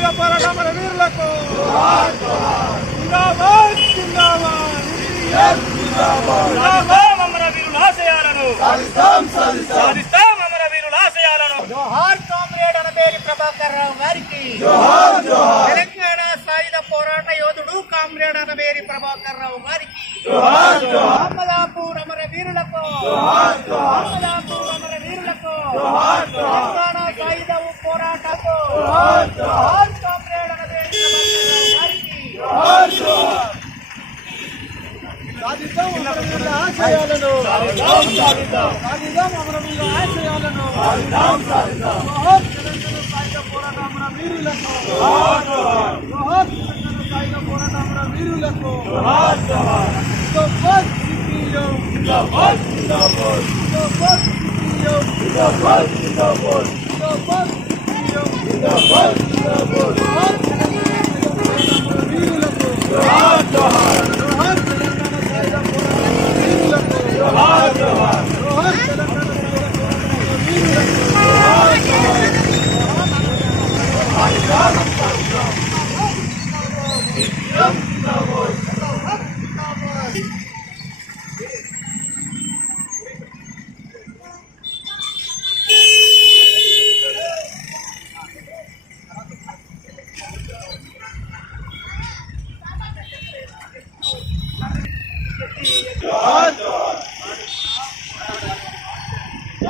న్యాయ పోరాట మన వీరులకు. జిందాబాద్ జిందాబాద్. అమర వీరుల ఆశయాలను. సాధిస్తాం అమర వీరుల ఆశయాలను. జోహార్ కామ్రేడ్ అనబేలి ప్రభాకర్ రావు గారికి. తెలంగాణ సాయుధ పోరాట యోధుడు కామ్రేడ్ అనబేరి ప్రభాకర్ రావు గారికి. అమదాపూర్ అమర వీరులకు. అమదాపూర్ అమర వీరులకు. పోరాటకు కామ్రేడ్ అనవేరి ప్రభాకర్ రావు గారికి సాధిద్దాం అమరవీరుల ఆశయాలను సాధిద్దాం అమరవీరుల ఆశయాలను జోహార్ తెలంగాణ సాయుధ పోరాట అమరవీరులకు జోహార్ తెలంగాణ సాయుధ పోరాట అమరవీరులకు జిందాబాద్ సిపిఎం జిందాబాద్ జిందాబాద్ జిందాబాద్ సిపిఎం జిందాబాద్ జిందాబాద్ జిందాబాద్ సిపిఎం జిందాబాద్ జిందాబాద్ జోహార్ తెలంగాణ సాయుధ పోరాట అమరవీరులకు జోహార్ జోహార్ జోహార్ తెలంగాణ సాయుధ పోరాట అమరవీరులకు జోహార్ జోహార్ జోహార్ తెలంగాణ సాయుధ పోరాట అమరవీరులకు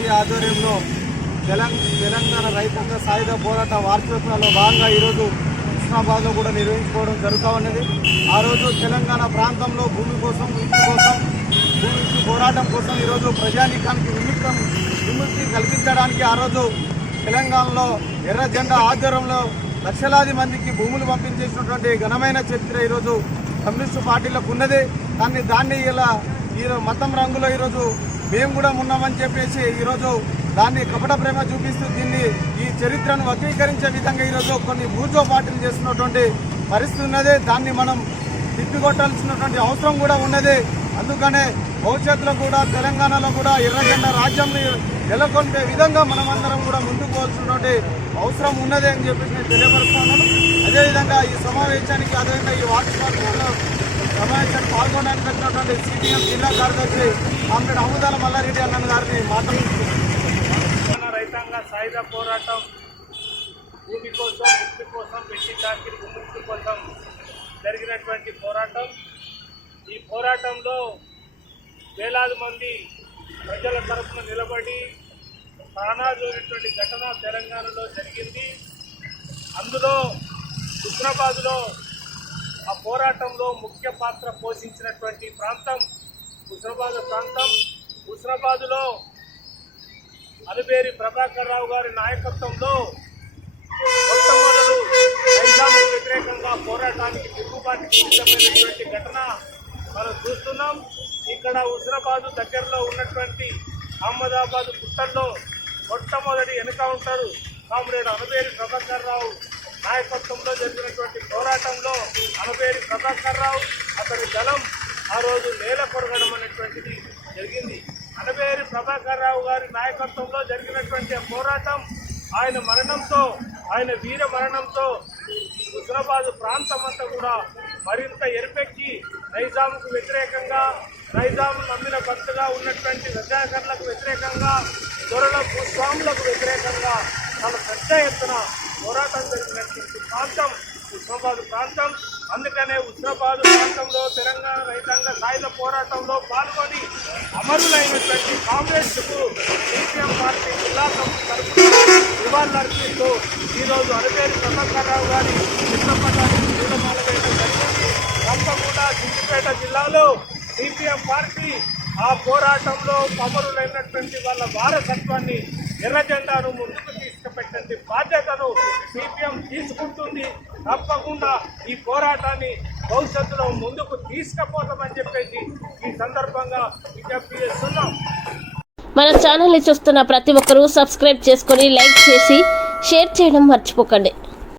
కమిటీ ఆధ్వర్యంలో తెలంగాణ తెలంగాణ రైతాంగ సాయుధ పోరాట వార్షికోత్సవాల్లో భాగంగా ఈరోజు హుస్నాబాద్లో కూడా నిర్వహించుకోవడం జరుగుతూ ఉన్నది. ఆ రోజు తెలంగాణ ప్రాంతంలో భూమి కోసం ఇంటి కోసం భూమి పోరాటం కోసం ఈరోజు ప్రజానీకానికి విముక్తం విముక్తి కల్పించడానికి ఆ రోజు తెలంగాణలో ఎర్ర జెండా ఆధ్వర్యంలో లక్షలాది మందికి భూములు పంపించేసినటువంటి ఘనమైన చరిత్ర ఈరోజు కమ్యూనిస్టు పార్టీలకు ఉన్నది. కానీ దాన్ని ఇలా ఈ మతం రంగులో ఈరోజు మేము కూడా ఉన్నామని చెప్పేసి ఈరోజు దాన్ని కపట ప్రేమ చూపిస్తూ దీన్ని ఈ చరిత్రను వక్రీకరించే విధంగా ఈరోజు కొన్ని బూర్జో పార్టీలు చేస్తున్నటువంటి పరిస్థితి ఉన్నది. దాన్ని మనం తిప్పికొట్టాల్సినటువంటి అవసరం కూడా ఉన్నది. అందుకనే భవిష్యత్తులో కూడా తెలంగాణలో కూడా ఎర్రజెండా రాజ్యంని నెలకొల్పే విధంగా మనమందరం కూడా ముందుకు పోవాల్సినటువంటి అవసరం ఉన్నదే అని చెప్పేసి నేను తెలియపరుస్తున్నాను. అదేవిధంగా ఈ సమావేశానికి అదేవిధంగా ఈ వార్షికోత్సవంలో సమావేశానికి పాల్గొనడానికి వచ్చినటువంటి సిపిఎం జిల్లా కార్యదర్శి కామ్రేడ్ అముదాల మల్లారెడ్డి అన్న గారిని మాట్లాడుతున్నారు రైతాంగ సాయుధ పోరాటం భూమి కోసం ముక్తి కోసం పెట్టి చాకిరి విముక్తి కోసం జరిగినటువంటి పోరాటం. ఈ పోరాటంలో వేలాది మంది ప్రజల తరఫున నిలబడి ప్రాణాలైనటువంటి ఘటన తెలంగాణలో జరిగింది. అందులో హుస్నాబాద్లో ఆ పోరాటంలో ముఖ్య పాత్ర పోషించినటువంటి ప్రాంతం హుస్రాబాద్ ప్రాంతం. హుస్రాబాదులో అలుబేరి ప్రభాకర్ రావు గారి నాయకత్వంలో మొట్టమొదలు నైజాంకు వ్యతిరేకంగా పోరాటానికి తిరుగుబాటుకి సిద్ధమైనటువంటి ఘటన మనం చూస్తున్నాం. ఇక్కడ హుస్రాబాదు దగ్గరలో ఉన్నటువంటి అహ్మదాబాద్ గుట్టల్లో మొట్టమొదటి ఎన్కౌంటర్ కామ్రేడ్ అనుబేరి ప్రభాకర్ రావు నాయకత్వంలో జరిగినటువంటి పోరాటంలో అనుబేరి ప్రభాకర్ రావు అతని దళం ఆ రోజు నేల కొరగడం అనేటువంటిది జరిగింది. అనబేరి ప్రభాకర్ రావు గారి నాయకత్వంలో జరిగినటువంటి పోరాటం ఆయన మరణంతో ఆయన వీర మరణంతో హుస్నాబాద్ ప్రాంతం అంతా కూడా మరింత ఎరుపెక్కి నైజాంకు వ్యతిరేకంగా నైజాం నమ్మిన భక్తుగా ఉన్నటువంటి రజాకర్లకు వ్యతిరేకంగా దొరల భూస్వాములకు వ్యతిరేకంగా చాలా పెద్ద ఎత్తున పోరాటం జరిగినటువంటి ప్రాంతం హుస్నాబాద్ ప్రాంతం అందుకనే హుస్నాబాద్ ప్రాంతంలో తెలంగాణ రైతాంగ సాయుధ పోరాటంలో పాల్గొని అమరులైనటువంటి కాంగ్రెస్కు సిపిఎం పార్టీ జిల్లా కమిటీ తరఫున నివాళులర్పిస్తూ ఈరోజు అరవేరు ప్రభాకర్రావు గారి చిత్రపటానికి పూలమాల వేయడం జరిగింది. తప్పకుండా సిద్దిపేట జిల్లాలో సిపిఎం పార్టీ ఆ పోరాటంలో అమరులైనటువంటి వాళ్ళ వారసత్వాన్ని ఎర్రజెండాను ముందుకు తీసుకుపెట్టే బాధ్యతను సిపిఎం తీసుకుంటుంది. తప్పకుండా ఈ పోరాటాన్ని భవిష్యత్తులో ముందుకు తీసుకుపోతామని చెప్పేసి ఈ సందర్భంగా విజ్ఞప్తి చేస్తున్నాం. మన ఛానల్ని చూస్తున్న ప్రతి ఒక్కరూ సబ్స్క్రైబ్ చేసుకొని లైక్ చేసి షేర్ చేయడం మర్చిపోకండి.